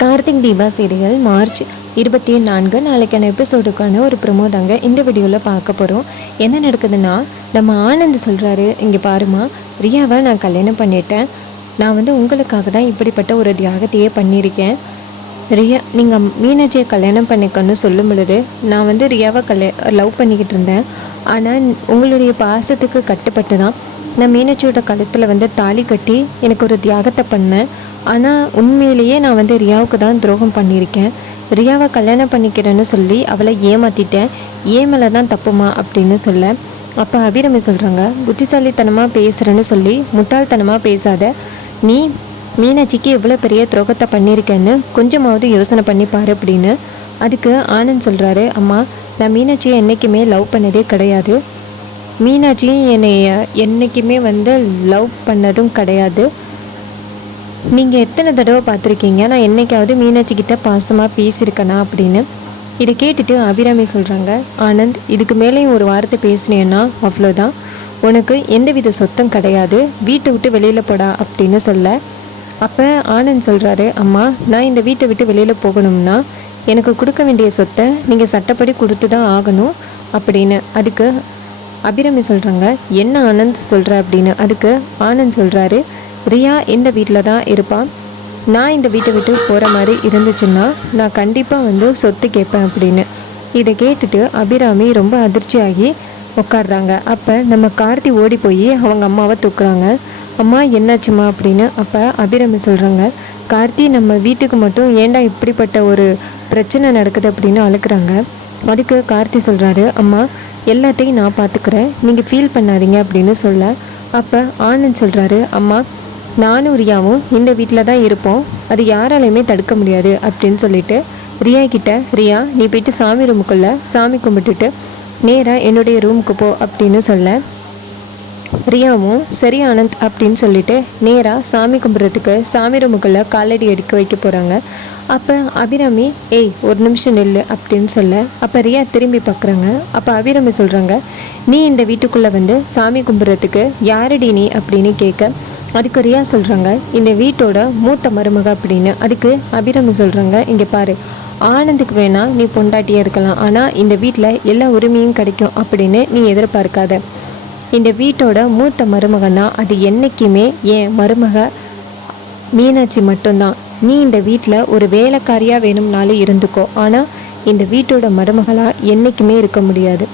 Karthik Deepa serial March 24 நாளைக்கான எபிசோடுக்கான ஒரு promo தாங்க இந்த வீடியோவில் பார்க்க போகிறோம். என்ன நடக்குதுன்னா, நம்ம ஆனந்த் சொல்கிறாரு, இங்கே பாருமா, ரியாவை நான் கல்யாணம் பண்ணிட்டேன். நான் உங்களுக்காக தான் இப்படிப்பட்ட ஒரு தியாகத்தையே பண்ணியிருக்கேன். ரியா, நீங்கள் மீனாட்சியை கல்யாணம் பண்ணிக்கன்னு சொல்லும் பொழுது நான் ரியாவை லவ் பண்ணிக்கிட்டு இருந்தேன். ஆனால் உங்களுடைய பாசத்துக்கு கட்டுப்பட்டு தான் நான் மீனாட்சியோட கழுத்தில் தாலி கட்டி எனக்கு ஒரு தியாகத்தை பண்ணேன். ஆனால் உண்மையிலேயே நான் ரியாவுக்கு தான் துரோகம் பண்ணியிருக்கேன். ரியாவை கல்யாணம் பண்ணிக்கிறேன்னு சொல்லி அவளை ஏமாற்றிட்டேன். ஏமலை தான் தப்புமா அப்படின்னு சொல்ல, அப்போ அபிராமி சொல்கிறாங்க, புத்திசாலித்தனமாக பேசுகிறேன்னு சொல்லி முட்டாள்தனமாக பேசாத. நீ மீனாட்சிக்கு எவ்வளோ பெரிய துரோகத்தை பண்ணியிருக்கேன்னு கொஞ்சமாவது யோசனை பண்ணி பாரு அப்படின்னு. அதுக்கு ஆனந்த் சொல்கிறாரு, அம்மா, நான் மீனாட்சியை என்றைக்குமே லவ் பண்ணதே கிடையாது. மீனாட்சியும் என்னை என்றைக்குமே லவ் பண்ணதும் கிடையாது. நீங்கள் எத்தனை தடவை பார்த்துருக்கீங்க நான் என்றைக்காவது மீனாட்சிக்கிட்ட பாசமாக பேசியிருக்கேனா அப்படின்னு. இதை கேட்டுட்டு அபிராமி சொல்கிறாங்க, ஆனந்த், இதுக்கு மேலேயும் ஒரு வார்த்தை பேசினேன்னா அவ்வளோதான். உனக்கு எந்தவித சொத்தம் கிடையாது. வீட்டை விட்டு வெளியில் போடா அப்படின்னு சொல்ல, அப்போ ஆனந்த் சொல்கிறாரு, அம்மா, நான் இந்த வீட்டை விட்டு வெளியில் போகணும்னா எனக்கு கொடுக்க வேண்டிய சொத்தை நீங்கள் சட்டப்படி கொடுத்து தான் ஆகணும் அப்படின்னு. அதுக்கு அபிராமி சொல்கிறாங்க, என்ன ஆனந்த் சொல்கிற அப்படின்னு. அதுக்கு ஆனந்த் சொல்கிறாரு, ரியா இந்த வீட்டில் தான் இருப்பான். நான் இந்த வீட்டை விட்டு போகிற மாதிரி இருந்துச்சுன்னா நான் கண்டிப்பாக சொத்து கேட்பேன் அப்படின்னு. இதை கேட்டுட்டு அபிராமி ரொம்ப அதிர்ச்சியாகி உட்காடுறாங்க. அப்போ நம்ம கார்த்தி ஓடி போய் அவங்க அம்மாவை தூக்குறாங்க. அம்மா, என்னாச்சுமா அப்படின்னு. அப்போ அபிராமி சொல்கிறாங்க, கார்த்தி, நம்ம வீட்டுக்கு மட்டும் ஏண்டா இப்படிப்பட்ட ஒரு பிரச்சனை நடக்குது அப்படின்னு அழுக்கிறாங்க. அதுக்கு கார்த்தி சொல்கிறாரு, அம்மா, எல்லாத்தையும் நான் பார்த்துக்கிறேன், நீங்கள் ஃபீல் பண்ணாதீங்க அப்படின்னு சொல்ல, அப்போ ஆனந்த் சொல்கிறாரு, அம்மா, நானும் ரியாவும் இந்த வீட்டில் தான் இருப்போம், அது யாராலையுமே தடுக்க முடியாது அப்படின்னு சொல்லிட்டு ரியா கிட்ட, ரியா, நீ போயிட்டு சாமி ரூமுக்குள்ளே சாமி கும்பிட்டுட்டு நேராக என்னுடைய ரூமுக்கு போ அப்படின்னு சொல்ல, ரியாவும் சரி ஆனந்த் அப்படின்னு சொல்லிட்டு நேராக சாமி கும்பிட்றதுக்கு சாமி ரூமுக்குள்ளே காலடி அடிக்க வைக்க போகிறாங்க. அப்போ அபிராமி, ஏய், ஒரு நிமிஷம் நில்லு அப்படின்னு சொல்ல, அப்போ ரியா திரும்பி பார்க்குறாங்க. அப்போ அபிராமி சொல்கிறாங்க, நீ இந்த வீட்டுக்குள்ளே சாமி கும்பிட்றதுக்கு யாரடி நீ அப்படின்னு கேட்க, அதுக்கு ரியா சொல்கிறாங்க, இந்த வீட்டோட மூத்த மருமக அப்படின்னு. அதுக்கு அபிராமி சொல்கிறாங்க, இங்கே பாரு, ஆனந்துக்கு வேணா நீ பொண்டாட்டியாக இருக்கலாம், ஆனால் இந்த வீட்டில் எல்லா உரிமையும் கிடைக்கும் அப்படின்னு நீ எதிர்பார்க்காத. இந்த வீட்டோட மூத்த மருமகன்னா அது என்றைக்குமே என் மருமக மீனாட்சி மட்டும்தான். நீ இந்த வீட்டில் ஒரு வேலைக்காரியாக வேணும்னாலும் இருந்துக்கோ, ஆனால் இந்த வீட்டோட மருமகளாக என்றைக்குமே இருக்க முடியாது.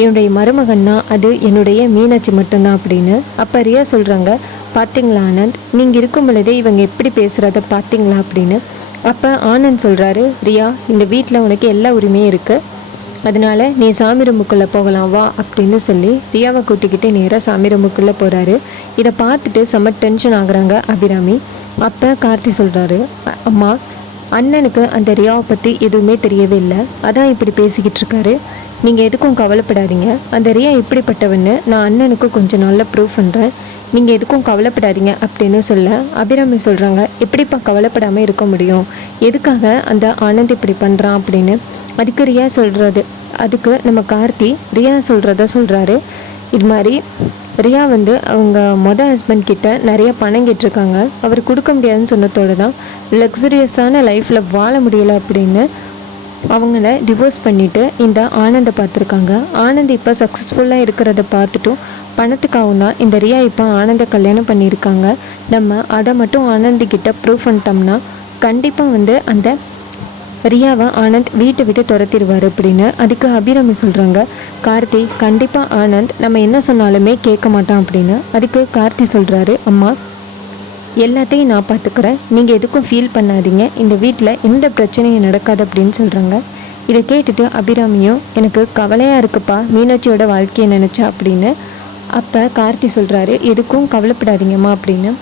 என்னுடைய மருமகன்னா அது என்னுடைய மீனாட்சி மட்டும்தான் அப்படின்னு. அப்போ ரியா சொல்கிறாங்க, பார்த்தீங்களா ஆனந்த், நீங்கள் இருக்கும் பொழுதே இவங்க எப்படி பேசுகிறத பார்த்தீங்களா அப்படின்னு. அப்போ ஆனந்த் சொல்கிறாரு, ரியா, இந்த வீட்டில் உனக்கு எல்லா உரிமையும் இருக்குது, அதனால நீ சாமி ரூமுக்குள்ளே போகலாம் வா அப்படின்னு சொல்லி ரியாவை கூட்டிக்கிட்டே நேராக சாமி ரூமுக்குள்ளே போகிறாரு. இதை பார்த்துட்டு செம்ம டென்ஷன் ஆகுறாங்க அபிராமி. அப்போ கார்த்தி சொல்கிறாரு, அம்மா, அண்ணனுக்கு அந்த ரியாவை பற்றி எதுவுமே தெரியவே இல்லை, அதான் இப்படி பேசிக்கிட்டு இருக்காரு. நீங்கள் எதுக்கும் கவலைப்படாதீங்க, அந்த ரியா இப்படிப்பட்டவன்னு நான் அண்ணனுக்கு கொஞ்சம் நாளில் ப்ரூவ் பண்ணுறேன், நீங்கள் எதுக்கும் கவலைப்படாதீங்க அப்படின்னு சொல்ல, அபிராமி சொல்கிறாங்க, எப்படிப்பா கவலைப்படாமல் இருக்க முடியும், எதுக்காக அந்த ஆனந்த் இப்படி பண்ணுறான் அப்படின்னு. அதுக்கு ரியா சொல்கிறது, அதுக்கு நம்ம கார்த்தி ரியா சொல்கிறத சொல்கிறாரு, இது மாதிரி ரியா அவங்க ஹஸ்பண்ட் கிட்ட நிறைய பணம் கேட்டிருக்காங்க, அவர் கொடுக்க முடியாதுன்னு சொன்னதோடு தான் லக்ஸரியஸான லைஃப்பில் வாழ முடியலை அப்படின்னு அவங்கள டிவோர்ஸ் பண்ணிவிட்டு இந்த ஆனந்தை பார்த்துருக்காங்க. ஆனந்த் இப்போ சக்ஸஸ்ஃபுல்லாக இருக்கிறத பார்த்துட்டும் பணத்துக்காகவும் தான் இந்த ரியா இப்போ ஆனந்தை கல்யாணம் பண்ணியிருக்காங்க. நம்ம அதை மட்டும் ஆனந்திக்கிட்ட ப்ரூவ் பண்ணிட்டோம்னா கண்டிப்பாக அந்த ரியாவை ஆனந்த் வீட்டை விட்டு துரத்திடுவார் அப்படின்னு. அதுக்கு அபிராமி சொல்கிறாங்க, கார்த்தி, கண்டிப்பாக ஆனந்த் நம்ம என்ன சொன்னாலுமே கேட்க மாட்டான் அப்படின்னு. அதுக்கு கார்த்தி சொல்கிறாரு, அம்மா, எல்லாத்தையும் நான் பார்த்துக்கிறேன், நீங்கள் எதுக்கும் ஃபீல் பண்ணாதீங்க, இந்த வீட்டில் எந்த பிரச்சனையும் நடக்காது அப்படின்னு சொல்கிறாங்க. இதை கேட்டுட்டு அபிராமியும், எனக்கு கவலையாக இருக்குப்பா மீனாட்சியோட வாழ்க்கையை நினச்சா அப்படின்னு. அப்போ கார்த்தி சொல்கிறாரு, எதுக்கும் கவலைப்படாதீங்கம்மா அப்படின்னு.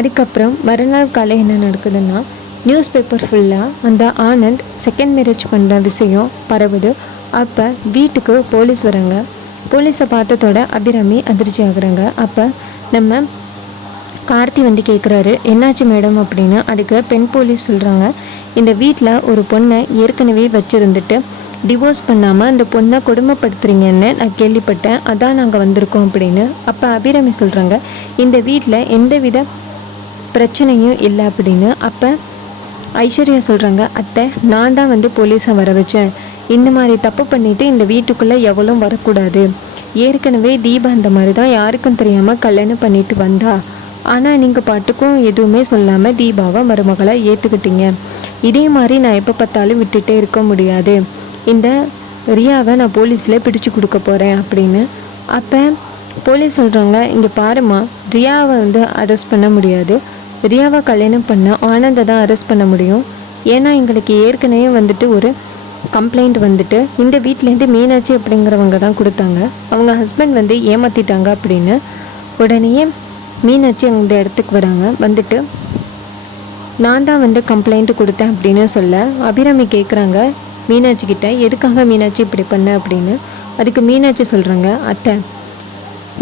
அதுக்கப்புறம் மறுநாள் காலை என்ன நடக்குதுன்னா, நியூஸ் பேப்பர் ஃபுல்லாக அந்த ஆனந்த் செகண்ட் மேரேஜ் பண்ணுற விஷயம் பரவுது. அப்போ வீட்டுக்கு போலீஸ் வராங்க. போலீஸை பார்த்ததோட அபிராமி அதிர்ச்சி ஆகுறாங்க. அப்போ நம்ம கார்த்தி கேட்குறாரு, என்னாச்சு மேடம் அப்படின்னு. அதுக்கு பெண் போலீஸ் சொல்கிறாங்க, இந்த வீட்டில் ஒரு பொண்ணை ஏற்கனவே வச்சுருந்துட்டு டிவோர்ஸ் பண்ணாமல் அந்த பொண்ணை கொடுமைப்படுத்துறீங்கன்னு நான் கேள்விப்பட்டேன், அதான் நாங்கள் வந்திருக்கோம் அப்படின்னு. அப்போ அபிராமி சொல்கிறாங்க, இந்த வீட்டில் எந்தவித பிரச்சனையும் இல்லை அப்படின்னு. அப்போ ஐஸ்வர்யா சொல்கிறாங்க, அத்தை நான் தான் வந்து போலீஸை வர வச்சேன். இந்த மாதிரி தப்பு பண்ணிவிட்டு இந்த வீட்டுக்குள்ளே எவ்வளோ வரக்கூடாது. ஏற்கனவே தீபா அந்த மாதிரி தான் யாருக்கும் தெரியாமல் கல்யாணம் பண்ணிட்டு வந்தா. ஆனால் நீங்கள் பாட்டுக்கும் எதுவுமே சொல்லாமல் தீபாவை மருமகளை ஏற்றுக்கிட்டீங்க. இதே மாதிரி நான் எப்போ பார்த்தாலும் விட்டுட்டே இருக்க முடியாது. இந்த ரியாவை நான் போலீஸில் பிடிச்சு கொடுக்க போகிறேன் அப்படின்னு. அப்போ போலீஸ் சொல்கிறாங்க, இங்கே பாருமா, ரியாவை வந்து அரெஸ்ட் பண்ண முடியாது. ரியாவை கல்யாணம் பண்ண ஆனந்தை தான் அரெஸ்ட் பண்ண முடியும். ஏன்னா எங்களுக்கு ஏற்கனவே வந்துட்டு ஒரு கம்ப்ளைண்ட் வந்துட்டு இந்த வீட்டிலேருந்து மீனாட்சி அப்படிங்கிறவங்க தான் கொடுத்தாங்க. அவங்க ஹஸ்பண்ட் வந்து ஏமாற்றிட்டாங்க அப்படின்னு. உடனே மீனாட்சி அந்த இடத்துக்கு வராங்க. வந்துட்டு நான் தான் வந்து கம்ப்ளைண்ட் கொடுத்தேன் அப்படின்னு சொல்ல அபிராமி கேட்குறாங்க மீனாட்சி கிட்ட, எதுக்காக மீனாட்சி இப்படி பண்ண அப்படின்னு. அதுக்கு மீனாட்சி சொல்கிறாங்க, அத்தை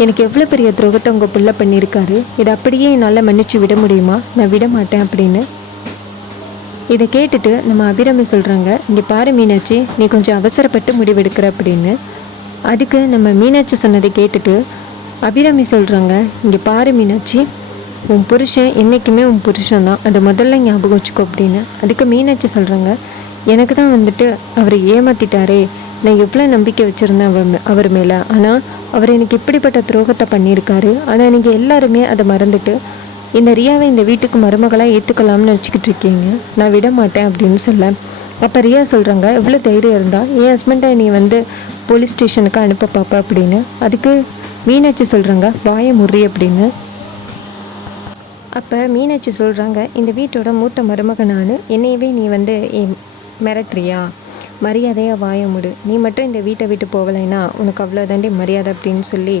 எனக்கு எவ்வளோ பெரிய துரோகத்தை உங்கள் புள்ள பண்ணியிருக்காரு. இதை அப்படியே என்னால் மன்னிச்சு விட முடியுமா? நான் விட மாட்டேன் அப்படின்னு. இதை கேட்டுட்டு நம்ம அபிராமி சொல்கிறாங்க, இங்கே பாரு மீனாட்சி, நீ கொஞ்சம் அவசரப்பட்டு முடிவெடுக்கிற அப்படின்னு. அதுக்கு நம்ம மீனாட்சி சொன்னதை கேட்டுட்டு அபிராமி சொல்கிறாங்க, இங்கே பாரு மீனாட்சி, உன் புருஷன் என்றைக்குமே உன் புருஷன் தான், அதை முதல்ல ஞாபகம் வச்சுக்கோ அப்படின்னு. அதுக்கு மீனாட்சி சொல்கிறாங்க, எனக்கு தான் வந்துட்டு அவர் ஏமாற்றிட்டாரே, நான் எவ்வளோ நம்பிக்கை வச்சுருந்தேன் அவர் மேலே. ஆனால் அவர் எனக்கு இப்படிப்பட்ட துரோகத்தை பண்ணியிருக்காரு. ஆனால் நீங்கள் எல்லாருமே அதை மறந்துட்டு இந்த ரியாவை இந்த வீட்டுக்கு மருமகளாக ஏற்றுக்கலாம்னு நினச்சிக்கிட்டு இருக்கீங்க. நான் விட மாட்டேன் அப்படின்னு சொல்ல, அப்போ ரியா சொல்கிறாங்க, எவ்வளோ தைரியம் இருந்தால் என் ஹஸ்பண்டை நீ வந்து போலீஸ் ஸ்டேஷனுக்கு அனுப்ப பாப்பா அப்படின்னு. அதுக்கு மீனாட்சி சொல்கிறாங்க, வாயை முறி அப்படின்னு. அப்போ மீனாட்சி சொல்கிறாங்க, இந்த வீட்டோட மூத்த மருமகனான என்னையவே நீ வந்து மிரட்டுறியா? மரியாதையாக வாய முடு. நீ மட்டும் இந்த வீட்டை விட்டு போகலைன்னா உனக்கு அவ்வளோதாண்டி மரியாதை அப்படின்னு சொல்லி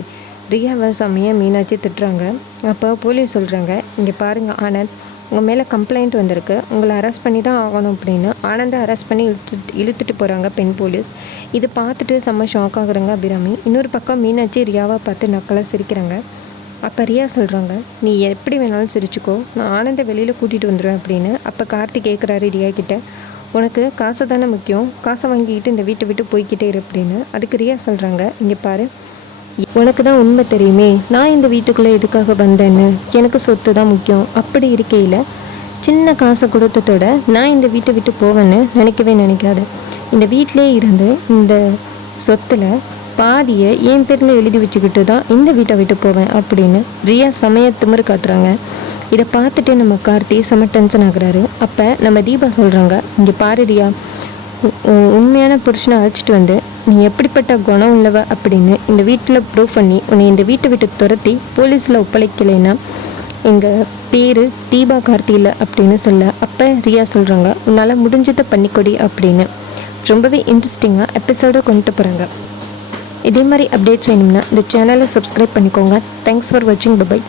ரியாவை செம்மையாக மீனாட்சி திட்டுறாங்க. அப்போ போலீஸ் சொல்கிறாங்க, இங்கே பாருங்கள் ஆனந்த், உங்கள் மேலே கம்ப்ளைண்ட் வந்திருக்கு, உங்களை அரெஸ்ட் பண்ணி தான் ஆகணும் அப்படின்னு. ஆனந்தை அரெஸ்ட் பண்ணி இழுத்துட்டு போகிறாங்க பெண் போலீஸ். இது பார்த்துட்டு செம்ம ஷாக் ஆகுறாங்க அபிராமி. இன்னொரு பக்கம் மீனாட்சி ரியாவை பார்த்து நக்கலாக சிரிக்கிறாங்க. அப்போ ரியா சொல்கிறாங்க, நீ எப்படி வேணாலும் சிரிச்சுக்கோ, நான் ஆனந்தை வெளியில் கூட்டிகிட்டு வந்துடுவேன் அப்படின்னு. அப்போ கார்த்தி கேட்குறாரு ரியா கிட்ட, உனக்கு காசை தானே முக்கியம், காசை வாங்கிக்கிட்டு இந்த வீட்டை விட்டு போய்கிட்டே இரு அப்படின்னு. அதுக்கு ரியா சொல்கிறாங்க, இங்கே பாரு, உனக்கு தான் உண்மை தெரியுமே, நான் இந்த வீட்டுக்குள்ளே எதுக்காக வந்தேன்னு. எனக்கு சொத்து தான் முக்கியம். அப்படி இருக்கையில் சின்ன காசை கொடுத்ததோட நான் இந்த வீட்டை விட்டு போவேன்னு நினைக்கவே நினைக்காது. இந்த வீட்டிலே இருந்து இந்த சொத்தில் பாதியை என் பேரில் எழுதி வச்சுக்கிட்டு தான் இந்த வீட்டை விட்டு போவேன் அப்படின்னு ரியா சமய திமிரு காட்டுறாங்க. இதை பார்த்துட்டு நம்ம கார்த்தி செம டென்ஷன் ஆகுறாரு. அப்போ நம்ம தீபா சொல்கிறாங்க, இங்கே பாரு ரியா, உண்மையான புருஷனை அழைச்சிட்டு வந்து நீ எப்படிப்பட்ட குணம் உள்ளவ அப்படின்னு இந்த வீட்டில் ப்ரூவ் பண்ணி உன்னை இந்த வீட்டை விட்டு துரத்தி போலீஸில் ஒப்படைக்கலைன்னா எங்கள் பேர் தீபா கார்த்தி இல்லை அப்படின்னு சொல்ல, அப்போ ரியா சொல்கிறாங்க, உன்னால் முடிஞ்சதை பண்ணிக்கொடி அப்படின்னு. ரொம்பவே இன்ட்ரெஸ்டிங்காக எபிசோடை கொண்டு போகிறாங்க. இதே மாதிரி அப்டேட்ஸ் வேணும்னா இந்த சேனலை சப்ஸ்கிரைப் பண்ணிக்கோங்க. தேங்க்ஸ் ஃபார் வாட்சிங். பை.